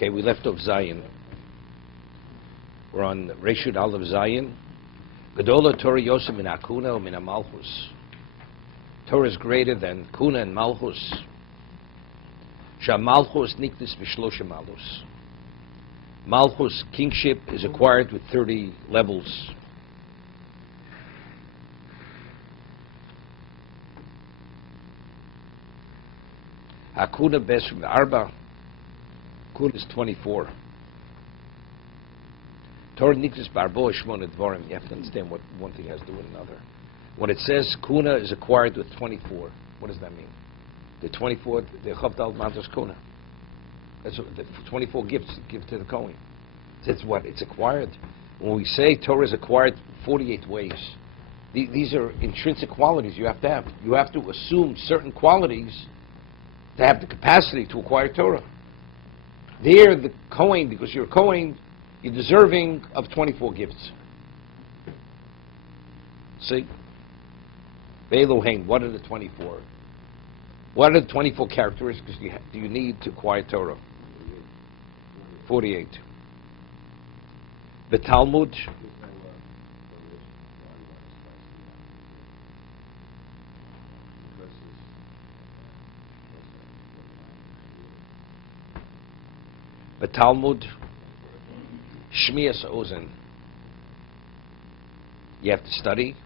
Okay, we left off Zion. We're on Reshut Aleph Zion. Gedola Torah Yosef min Akuna or min Malchus. Torah is greater than Kuna and Malchus. Sha Malchus niktis b'shlosha malus. Malchus, kingship, is acquired with 30 levels. Hakuna besum arba. Kuna is 24. Torah niktis barbo shmona dvarim. You have to understand what one thing has to do with another. When it says Kuna is acquired with 24, what does that mean? The 24, the Chavdal Mantos Kuna. That's what, the 24 gifts give to the Kohen. It's what? It's acquired. When we say Torah is acquired 48 ways, these are intrinsic qualities you have to have. You have to assume certain qualities to have the capacity to acquire Torah. There, the Kohen, because you're a Kohen, you're deserving of 24 gifts. See? Elohim, what are the 24? What are the 24 characteristics do you need to acquire Torah? 48. The Talmud. The Talmud. Shmias Ozen. You have to study.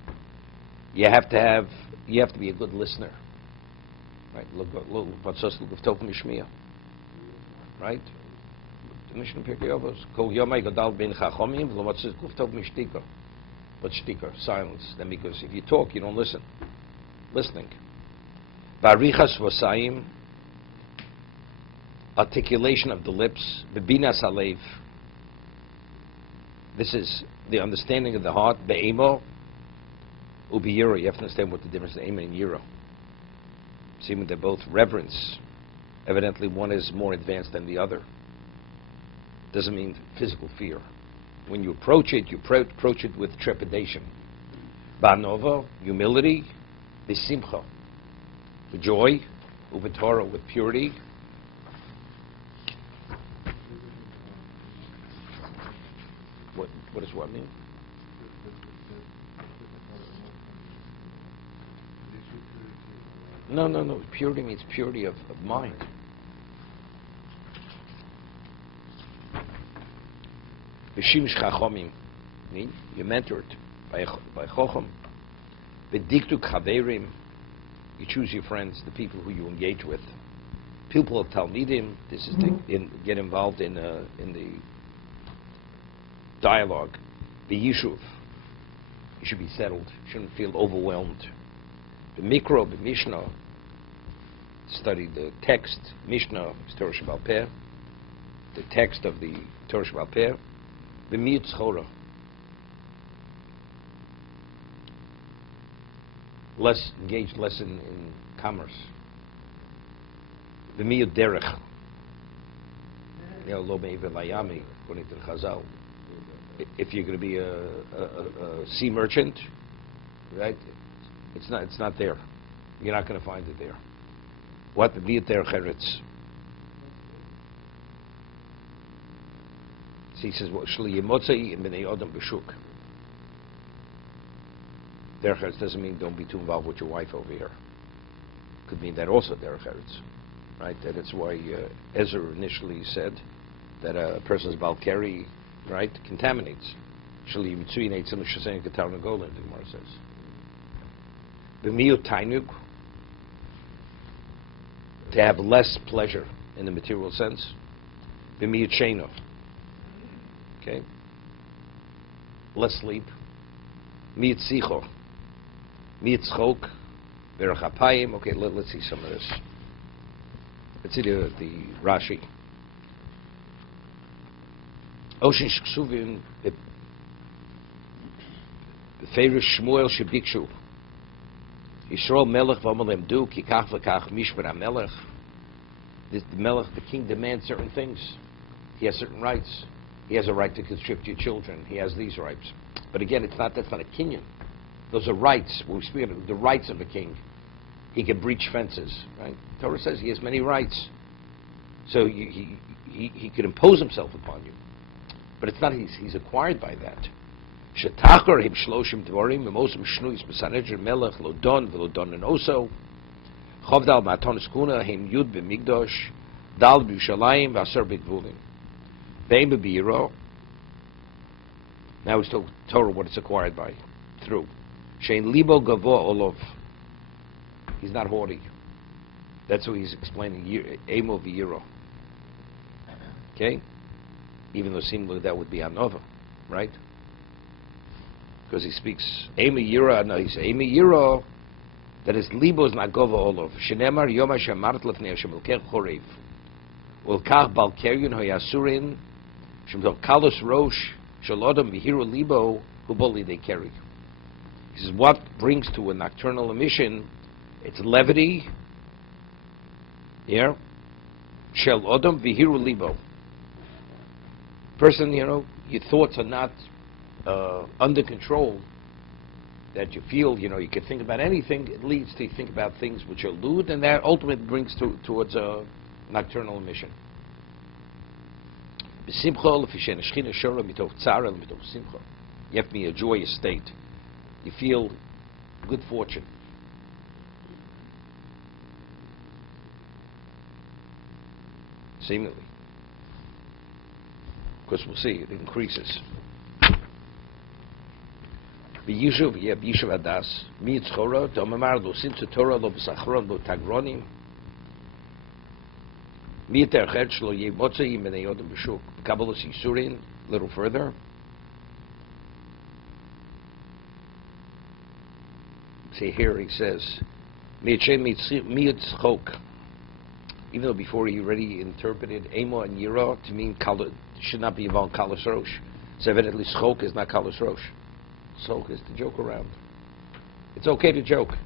You have to be a good listener. Right? Look what's us look of Tokum Shmiya. Right? The Mishnah Pirkei Avot. Kol Yomai Gadal Ben Chachomim. What's this Guf Tokum Shtika? What's Shtika? Silence. Then because if you talk, you don't listen. Listening. Barichas Vasayim. Articulation of the lips. Bebinas Alev. This is the understanding of the heart. Be'emo. Ubiyura. You have to understand what the difference is in Ema and Yira. Seeming they're both reverence. Evidently one is more advanced than the other. Doesn't mean physical fear. When you approach it with trepidation. Ba'nova, humility. B'simcha, with joy. U'b'torah, with purity. What does what mean? No. Purity means purity of mind. V'shimish chachomim. You're mentored by chacham. V'diktuk chaverim. You choose your friends, the people who you engage with. People of talmidim. This is to get involved in the dialogue. The yishuv. You should be settled. You shouldn't feel overwhelmed. The mikro, the Mishnah, study the text. Mishnah is Torah Sheba'al Peh. The text of the Torah Sheba'al Peh. The miyut zchora. Engaged less in commerce. The miyut derech. Lo me'iveh layami, according to the Chazal. If you're going to be a sea merchant, right? It's not there. You're not going to find it there. What the B'yiter Cheretz? He says, "What Shli Yimotzei B'nei Adam B'Shuk." Derech Cheretz doesn't mean don't be too involved with your wife over here. Could mean that also Derech Cheretz, right? That's why Ezra initially said that a person's balkari, right, contaminates. Shli Yimitzuyin Eitzim Shasei Ketar Nagolim, the Gemara says. B'miyut tainug, to have less pleasure in the material sense. B'miyut sheino, okay, less sleep. Miyut sicho, miyut tzchok, v'erach hapayim. Okay, let's see some of this. Let's see the Rashi. Oshin shksuvim b'feirush Shmuel shebikshu. Yisrael Melech v'amalem du kikach v'kach mishmar HaMelech. The Melech, the king, demands certain things. He has certain rights. He has a right to conscript your children. He has these rights. But again, that's not a kinyan. Those are rights. When we speak of the rights of a king, he can breach fences. Right? The Torah says he has many rights. So he could impose himself upon you. But it's not, he's acquired by that. Shetachar him shloshim dvorim, mimosum shnuis b'sanedrin melech, lo don, v'lo don and oso. Chovdal ma'aton skuna, him yud b'migdosh, dal b'yushalayim, v'aser b'gvulim. Ve'im b'yiro. Now he's told Torah what it's acquired by, through. Shein libo gavo olov. He's not haughty. That's what he's explaining. Emo v'yiro. Okay? Even though seemingly that would be anova, right? Because he speaks Emo yiro, no, he says Emo yiro, that his libo is not gova olov. Shenemar yoma shemart lefnei Hashem elkech chorev. Ulkach bal keryun hoyasurin, shemto kalos rosh, shalodam v'hiro libo, huboli they carry. He says, what brings to a nocturnal emission? It's levity, yeah? Shel odom v'hiru libo. Person, your thoughts are not under control, that you feel, you can think about anything. It leads to think about things which are lewd, and that ultimately brings towards a nocturnal emission. You have to be in a joyous state. You feel good fortune. Seemingly. Because we'll see, it increases. B'yishuv hadas, mi'yitzchora, domamar lo simtzu Torah lo b'sachron lo tagronim, mi'yiterchet shlo yemotzei menei odom b'shuk, b'kabalos yisurin, a little further. See here he says, mi'yitzchok, even though before he already interpreted Emo and Yiro to mean should not be involved in Kalos Rosh. So evidently Schok is not Kalos Rosh. Schok is to joke around. It's okay to joke.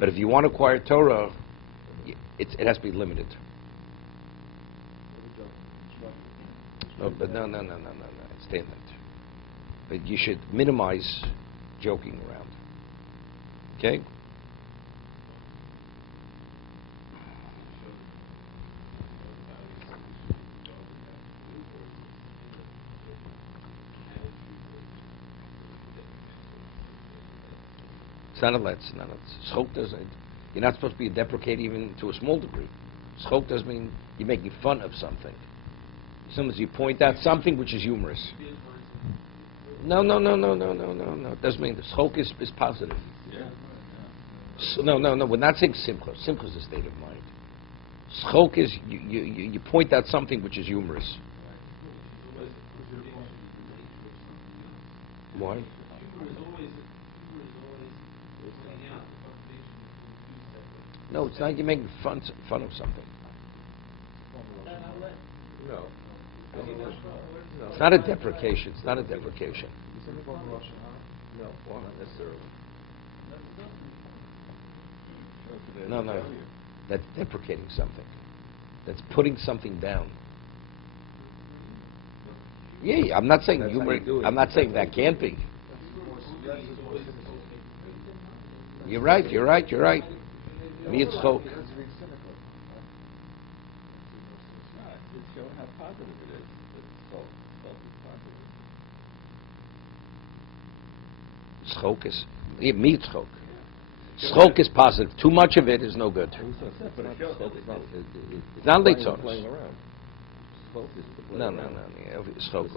But if you want to acquire Torah, it has to be limited. No, but no. It's statement. But you should minimize joking around. Okay? It's not a let's. Schok doesn't. You're not supposed to be deprecating even to a small degree. Schok doesn't mean you're making fun of something. Sometimes you point out something which is humorous. No. It doesn't mean the schok is positive. No. We're not saying simcha. Simcha is a state of mind. Schok is you point out something which is humorous. Why? No, it's not. You're making fun of something. No. It's not a deprecation. It's not a deprecation. No, well, not necessarily. No. That's deprecating something. That's putting something down. Yeah. I'm not saying humor. I'm not saying that can't be. You're right. Mitzchok. Schok is mitzchok. Schok is positive. Too much of it is no good. It's not litzos. No. Schok,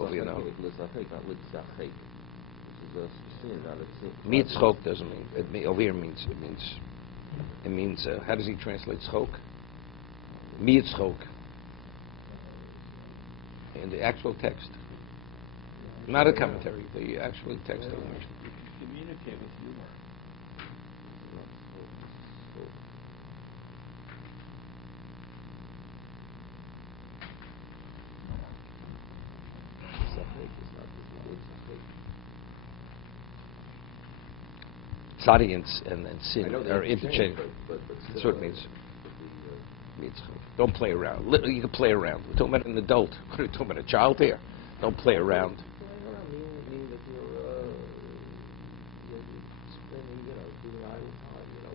Mitzchok doesn't mean. Over here it means. How does he translate schok? Mitzchok. In the actual text, not a commentary. The actual text of the Mishnah. Communicate with humor. Tzadi and sin are interchangeable. That's what it means. Don't play around. You can play around. We're talking about an adult. We're talking about a child here. Don't play around.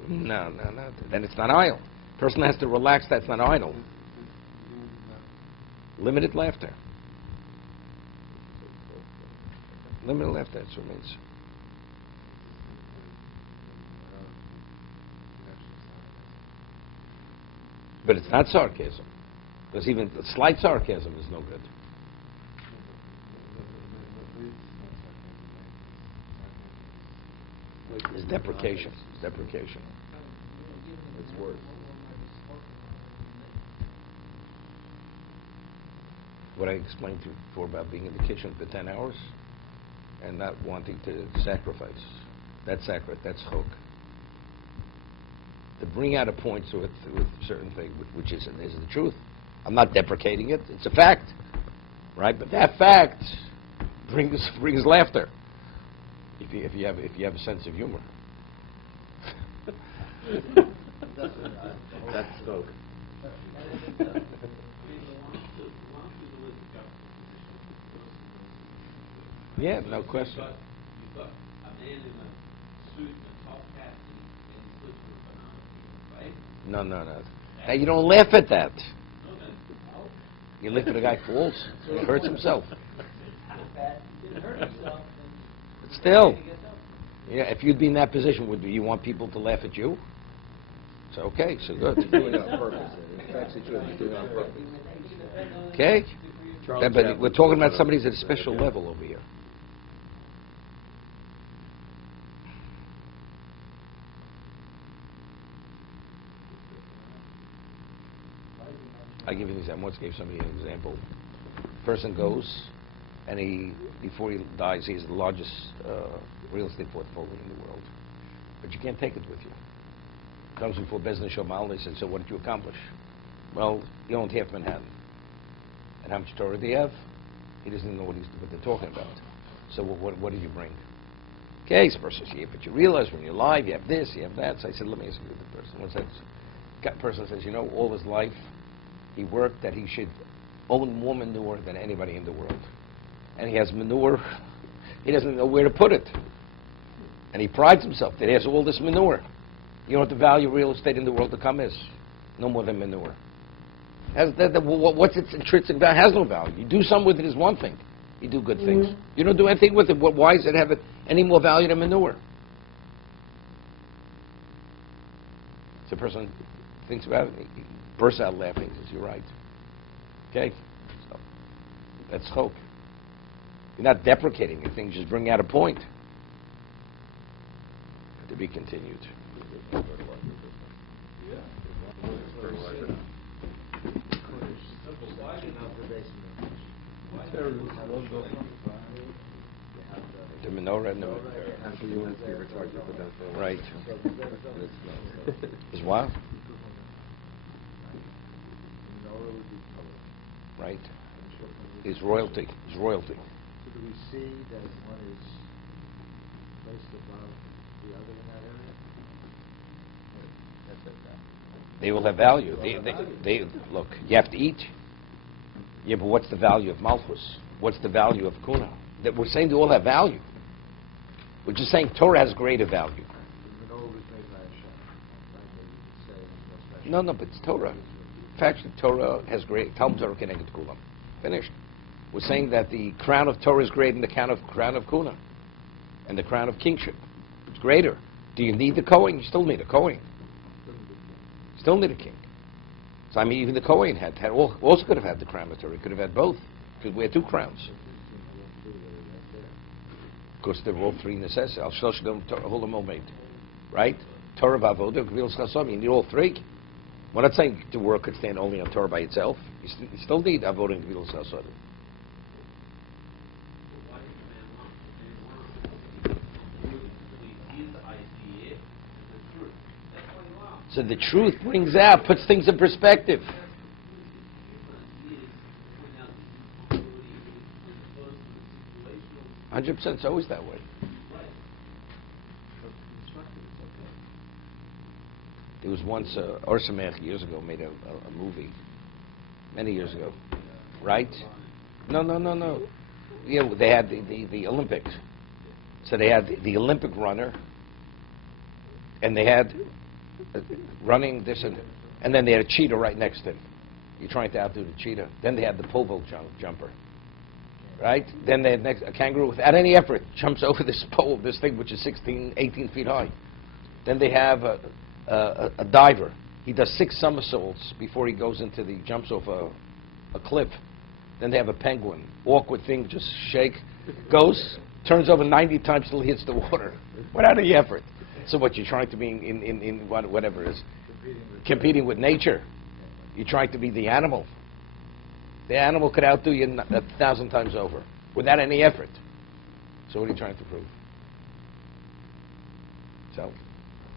No. Then it's not idle. Person has to relax. That's not idle. Limited laughter. Limited laughter, that's what it means. But it's not sarcasm. Because even slight sarcasm is no good. It's deprecation. It's deprecation. It's worse. What I explained to you before about being in the kitchen for 10 hours and not wanting to sacrifice. That's chok. To bring out a point with certain thing, which is the truth. I'm not deprecating it. It's a fact, right? But that fact brings laughter. If you have a sense of humor. That's spoke. Yeah, no question. You've got a man in a suit and a top hat and he slips with a banana, right? No. Now you don't laugh at that. No, no. You laugh at a guy falls. He hurts himself. But still, yeah. If you'd be in that position, would you want people to laugh at you? So okay, so good. He's doing it on purpose. It's actually true. He's doing it on purpose. Okay, but we're talking about somebody's at a special level over here. I give you an example. I once gave somebody an example. Person goes, and before he dies, he has the largest real estate portfolio in the world. But you can't take it with you. Comes before Bezdin Shomal, they said, so what did you accomplish? Well, you owned half Manhattan. And how much Torah do you have? He doesn't even know what they're talking about. So what did you bring? Okay, so the person says, yeah, but you realize when you're alive, you have this, you have that. So I said, let me ask you the person. One says, person says, all his life, he worked that he should own more manure than anybody in the world. And he has manure, he doesn't know where to put it. And he prides himself that he has all this manure. You know what the value of real estate in the world to come is? No more than manure. What's its intrinsic value? It has no value. You do something with it is one thing. You do good things. You don't do anything with it. Why does it have any more value than manure? So the person thinks about it, he bursts out laughing. He says, you're right. Okay? So that's chok. You're not deprecating anything, just bring out a point. To be continued. The menorah, no. Right. Is what? Right. Is royalty. Is royalty. So do we see that one is placed above the other in that area? That's okay. They will have value. They look, you have to eat. Yeah, but what's the value of Malchus? What's the value of Kuna? That we're saying they all have value. We're just saying Torah has greater value. The menorah was made by Hashem. Right? They say it's no special. No, but it's Torah. In fact, the Torah has great. Talmud Torah Keneged Kulam. Finished. We're saying that the crown of Torah is greater than the crown of Kuna, and the crown of kingship. It's greater. Do you need the Kohen? You still need a Kohen. Still need a king. So I mean, even the Kohen also could have had the crown of Torah. He could have had both. Could wear two crowns. Because they're all three necessities. Al Shlosh Dom Holam Omeid. Right? Torah Vavoda, Gvil Chasom. You need all three. We're not saying the world could stand only on Torah by itself. You still need Avodah and Gvil Chasom. So the truth brings out, puts things in perspective. %. It's always that way. There was once Orsamech years ago made a movie, many years ago, right? No. Yeah, they had the Olympics. So they had the Olympic runner, and they had running this and then they had a cheetah right next to him. You're trying to outdo the cheetah. Then they have the pole vault jumper. Right? Then they have a kangaroo, without any effort, jumps over this pole, this thing which is 16, 18 feet high. Then they have a diver. He does 6 somersaults before he jumps off a cliff. Then they have a penguin. Awkward thing, just shake, goes, turns over 90 times till he hits the water, without any effort. So what, you're trying to be in whatever it is, competing with nature. You're trying to be the animal. The animal could outdo you 1,000 times over, without any effort. So what are you trying to prove? So,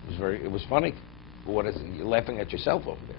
it was funny. But what is it? You're laughing at yourself over there.